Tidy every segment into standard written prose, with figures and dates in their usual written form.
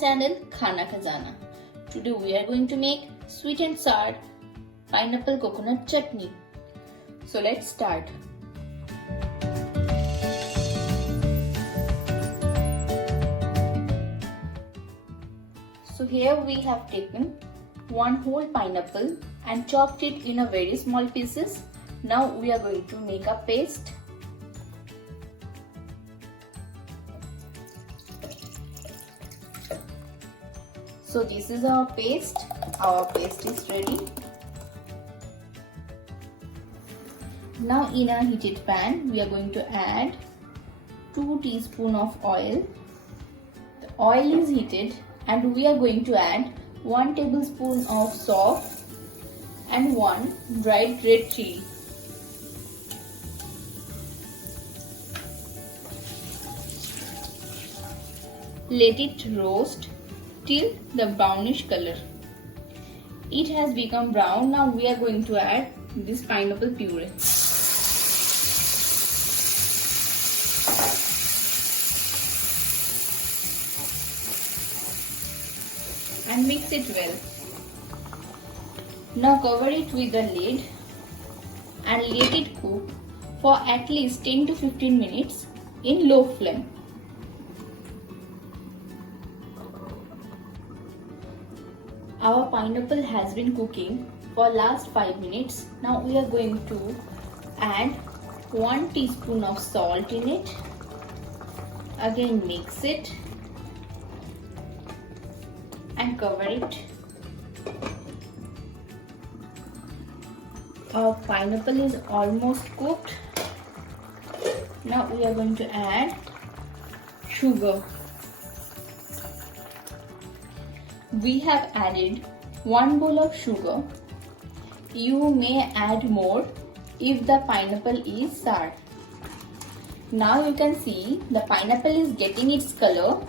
channel Khana-KHA-Jana. Today we are going to make sweet and sour pineapple coconut chutney. So let's start. So here we have taken one whole pineapple and chopped it in a very small pieces. Now we are going to make a paste. So this is our paste. Our paste is ready. Now in a heated pan we are going to add 2 teaspoons of oil. The oil is heated and we are going to add 1 tablespoon of salt and 1 dried red chilli. Let it roast till the brownish color. It has become brown. Now we are going to add this pineapple puree. And mix it well. Now cover it with the lid and let it cook for at least 10 to 15 minutes in low flame. Our pineapple has been cooking for last 5 minutes. Now we are going to add 1 teaspoon of salt in it. Again mix it and cover it. Our pineapple is almost cooked. Now we are going to add sugar. We have added 1 bowl of sugar. You may add more if the pineapple is sour. Now you can see the pineapple is getting its color.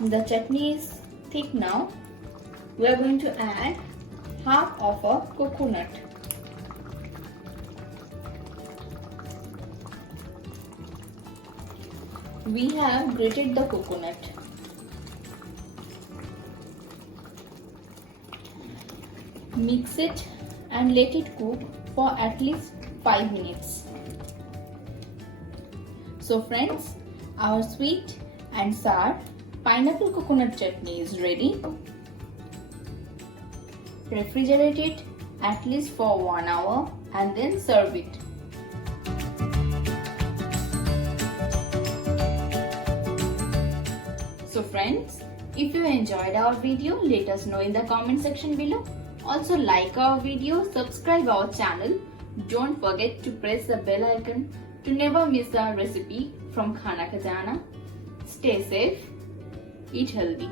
The chutney is thick now. We are going to add half of a coconut. We have grated the coconut. Mix it and let it cook for at least 5 minutes. So friends, our sweet and sour pineapple coconut chutney is ready. Refrigerate it at least for 1 hour and then serve it. So friends, if you enjoyed our video, let us know in the comment section below. Also like our video, subscribe our channel. Don't forget to press the bell icon to never miss a recipe from Khana-KHA-Jana. Stay safe, eat healthy.